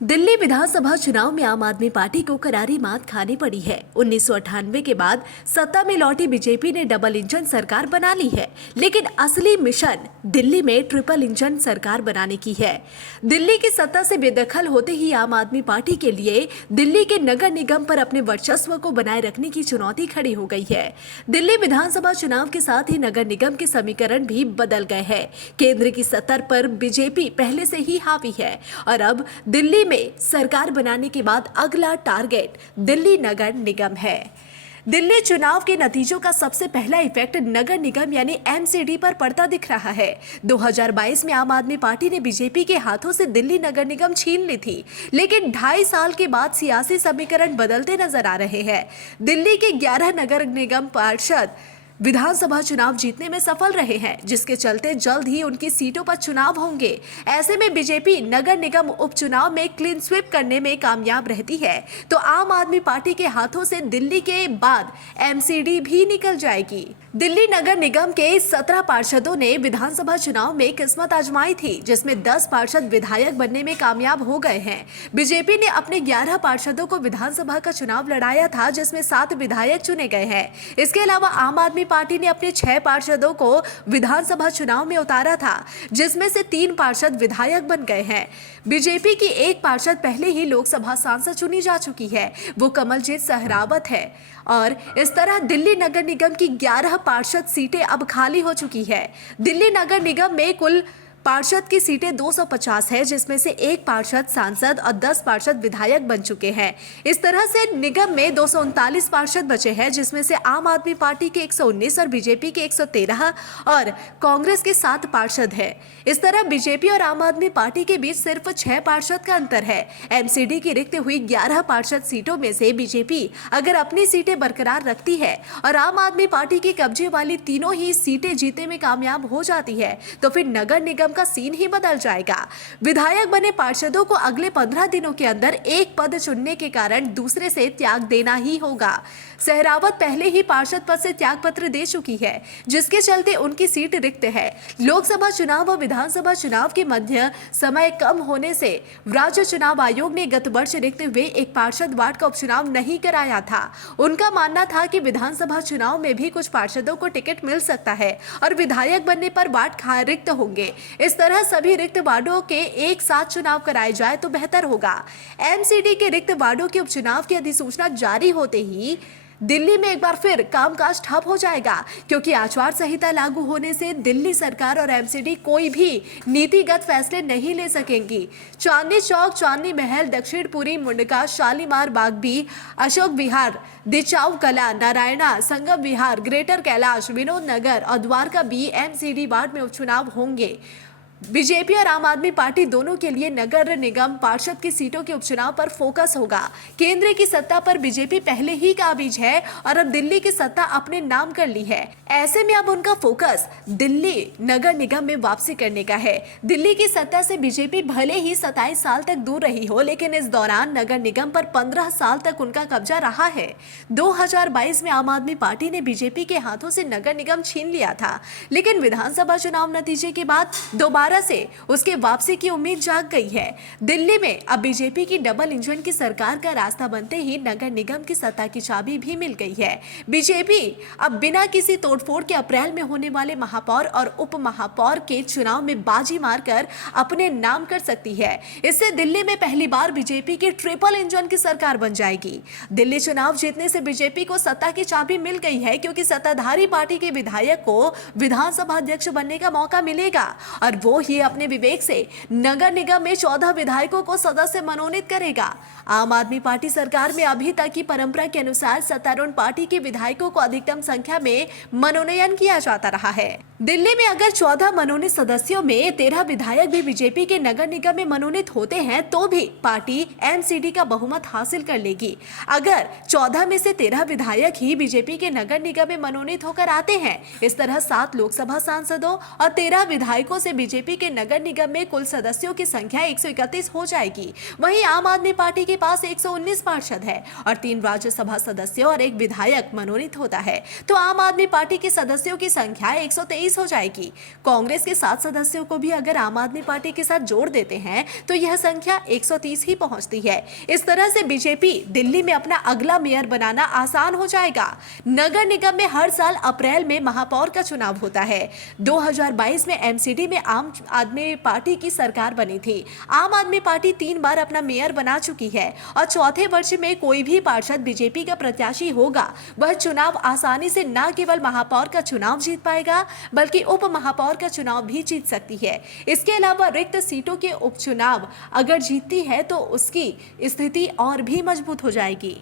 दिल्ली विधानसभा चुनाव में आम आदमी पार्टी को करारी मात खानी पड़ी है। 1998 के बाद सत्ता में लौटी बीजेपी ने डबल इंजन सरकार बना ली है, लेकिन असली मिशन दिल्ली में ट्रिपल इंजन सरकार बनाने की है। दिल्ली की सत्ता से बेदखल होते ही आम आदमी पार्टी के लिए दिल्ली के नगर निगम पर अपने वर्चस्व को बनाए रखने की चुनौती खड़ी हो गई है। दिल्ली विधानसभा चुनाव के साथ ही नगर निगम के समीकरण भी बदल गए हैं। केंद्र की सत्ता पर बीजेपी पहले से ही हावी है और अब दिल्ली में सरकार बनाने के बाद अगला टारगेट दिल्ली नगर निगम है। दिल्ली चुनाव के नतीजों का सबसे पहला इफेक्ट नगर निगम यानी एमसीडी पर पड़ता दिख रहा है। 2022 में आम आदमी पार्टी ने बीजेपी के हाथों से दिल्ली नगर निगम छीन ली थी, लेकिन 2.5 साल के बाद सियासी समीकरण बदलते नजर आ रहे हैं। दिल्ली के 11 नगर निगम पार्षद विधानसभा चुनाव जीतने में सफल रहे हैं, जिसके चलते जल्द ही उनकी सीटों पर चुनाव होंगे। ऐसे में बीजेपी नगर निगम उपचुनाव में क्लीन स्वीप करने में कामयाब रहती है तो आम आदमी पार्टी के हाथों से दिल्ली के बाद एमसीडी भी निकल जाएगी। दिल्ली नगर निगम के 17 पार्षदों ने विधानसभा चुनाव में किस्मत आजमाई थी, जिसमें 10 पार्षद विधायक बनने में कामयाब हो गए हैं। बीजेपी ने अपने 11 पार्षदों को विधानसभा का चुनाव लड़ाया था, जिसमें 7 विधायक चुने गए हैं। इसके अलावा आम आदमी पार्टी ने अपने 6 पार्षदों को विधानसभा चुनाव में उतारा था, जिसमें से 3 पार्षद विधायक बन गए हैं। बीजेपी की एक पार्षद पहले ही लोकसभा सांसद चुनी जा चुकी है, वो कमलजीत सहरावत है और इस तरह दिल्ली नगर निगम की 11 पार्षद सीटें अब खाली हो चुकी है। दिल्ली नगर निगम में कुल पार्षद की सीटें 250 है, जिसमें से 1 पार्षद सांसद और 10 पार्षद विधायक बन चुके हैं। इस तरह से निगम में 239 पार्षद बचे हैं, जिसमें से आम आदमी पार्टी के 119 और बीजेपी के 113 और कांग्रेस के 7 पार्षद हैं। इस तरह बीजेपी और आम आदमी पार्टी के बीच सिर्फ 6 पार्षद का अंतर है। एमसीडी की रिक्त हुई 11 पार्षद सीटों में से बीजेपी अगर अपनी सीटें बरकरार रखती है और आम आदमी पार्टी के कब्जे वाली तीनों ही सीटें जीतने में कामयाब हो जाती है तो फिर नगर निगम का सीन ही बदल जाएगा। विधायक बने पार्षदों को अगले 15 दिनों के अंदर एक पद चुनने के कारण दूसरे से त्याग देना ही होगा। सहरावत पहले ही पार्षद पद से त्याग पत्र दे चुकी है, जिसके चलते उनकी सीट रिक्त है। लोकसभा चुनाव और विधानसभा चुनाव के मध्य समय कम होने से राज्य चुनाव आयोग ने गत वर्ष रिक्त हुए एक पार्षद वार्ड का उपचुनाव नहीं कराया था। उनका मानना था कि विधानसभा चुनाव में भी कुछ पार्षदों को टिकट मिल सकता है और विधायक बनने पर वार्ड रिक्त होंगे। इस तरह सभी रिक्त वार्डों के एक साथ चुनाव कराए जाए तो बेहतर होगा। एमसीडी के रिक्त वार्डों के उपचुनाव की अधिसूचना जारी होते ही दिल्ली में एक बार फिर कामकाज ठप हो जाएगा, क्योंकि आचार संहिता लागू होने से दिल्ली सरकार और एमसीडी कोई भी नीतिगत फैसले नहीं ले सकेंगी। चांदनी चौक, चांदनी महल, दक्षिणपुरी, मुंडका, शालीमार बाग भी, अशोक विहार, दिचाऊ कला, नारायणा, संगम विहार, ग्रेटर कैलाश, विनोद नगर और द्वारका बी एमसीडी वार्ड में उपचुनाव होंगे। बीजेपी और आम आदमी पार्टी दोनों के लिए नगर निगम पार्षद की सीटों के उपचुनाव पर फोकस होगा। केंद्र की सत्ता पर बीजेपी पहले ही काबिज है और अब दिल्ली की सत्ता अपने नाम कर ली है। ऐसे में अब उनका फोकस दिल्ली नगर निगम में वापसी करने का है। दिल्ली की सत्ता से बीजेपी भले ही 27 साल तक दूर रही हो, लेकिन इस दौरान नगर निगम पर 15 साल तक उनका कब्जा रहा है। 2022 में आम आदमी पार्टी ने बीजेपी के हाथों से नगर निगम छीन लिया था, लेकिन विधानसभा चुनाव नतीजे के बाद दोबारा से उसके वापसी की उम्मीद जाग गई है। दिल्ली में अब बीजेपी की डबल इंजन की सरकार का रास्ता बनते ही नगर निगम की सत्ता की चाबी भी मिल गई है। बीजेपी अब बिना किसी तोड़फोड़ के अप्रैल में होने वाले महापौर और उप महापौर के चुनाव में बाजी मारकर अपने नाम कर सकती है। इससे दिल्ली में पहली बार बीजेपी की ट्रिपल इंजन की सरकार बन जाएगी। दिल्ली चुनाव जीतने से बीजेपी को सत्ता की चाबी मिल गई है, क्योंकि सत्ताधारी पार्टी के विधायक को विधानसभा अध्यक्ष बनने का मौका मिलेगा और वो ही अपने विवेक से नगर निगम में 14 विधायकों को सदस्य मनोनीत करेगा। आम आदमी पार्टी सरकार में अभी तक की परंपरा के अनुसार सत्तारूढ़ पार्टी के विधायकों को अधिकतम संख्या में मनोनयन किया जाता रहा है। दिल्ली में अगर 14 मनोनीत सदस्यों में 13 विधायक भी बीजेपी के नगर निगम में मनोनीत होते हैं तो भी पार्टी एमसीडी का बहुमत हासिल कर लेगी। अगर 14 में से 13 विधायक ही बीजेपी के नगर निगम में मनोनीत होकर आते हैं, इस तरह 7 लोकसभा सांसदों और 13 विधायकों से बीजेपी बीजेपी के नगर निगम में कुल सदस्यों की संख्या 131 हो जाएगी। वहीं आम आदमी पार्टी के पास 119 पार्षद है और 3 राज्यसभा सदस्य और 1 विधायक मनोनीत होता है, तो आम आदमी पार्टी के सदस्यों की संख्या 123 हो जाएगी। कांग्रेस के 7 सदस्यों को भी अगर आम आदमी पार्टी के साथ जोड़ देते हैं तो यह संख्या 130 ही पहुंचती है। इस तरह से बीजेपी दिल्ली में अपना अगला मेयर बनाना आसान हो जाएगा। नगर निगम में हर साल अप्रैल में महापौर का चुनाव होता है। 2022 में एमसीडी में आम आदमी पार्टी की सरकार बनी थी। आम आदमी पार्टी 3 बार अपना मेयर बना चुकी है और चौथे वर्ष में कोई भी पार्षद बीजेपी का प्रत्याशी होगा वह चुनाव आसानी से न केवल महापौर का चुनाव जीत पाएगा बल्कि उप महापौर का चुनाव भी जीत सकती है। इसके अलावा रिक्त सीटों के उपचुनाव अगर जीतती है तो उसकी स्थिति और भी मजबूत हो जाएगी।